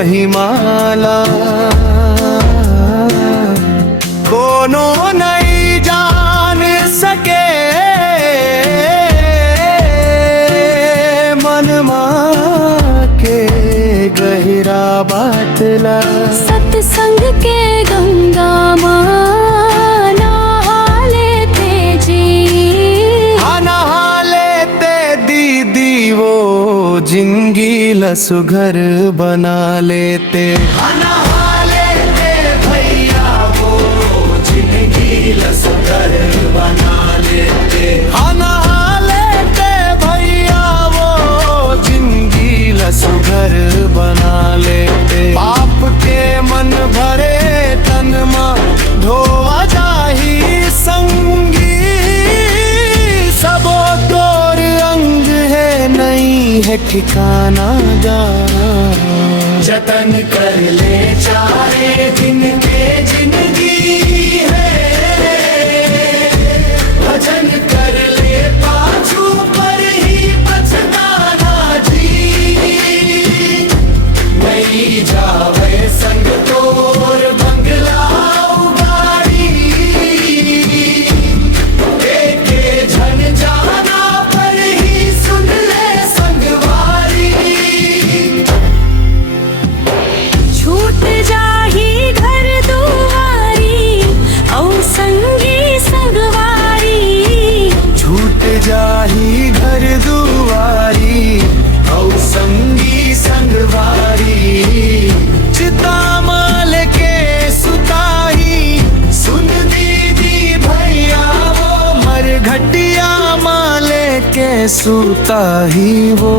ही माला, दोनों नहीं जान सके मनमा के गहरा बाटला। सत्संग के गंगा मां नहा लेते जी, नहा लेते दीदी वो जिंदगी लसुघर बना लेते। नहा लेते भैया वो जिंदगी लसुघर बना लेते। नहा लेते भैया वो जिंदगी लसुघर बना लेते। पाप के मन भरे तन मा धोआ जाही संगी, सबो तोर अंग है नहीं है ठिकाना जा। जतन कर ले चारे दिन के जिंदगी है, भजन कर ले पाछू पर ही बचताना जी। नहीं जावे संग तोर बंगला उगाड़ी, एके झन जाना पर ही सुन ले संगवारी। छूट जाही घर दुआरी औ संगी संगवारी। छूट जाही घर दुआरी औ संगी संगवारी। चिता माल के सुताही सुन दीदी भैया वो, मर घटिया माल के सुताही वो।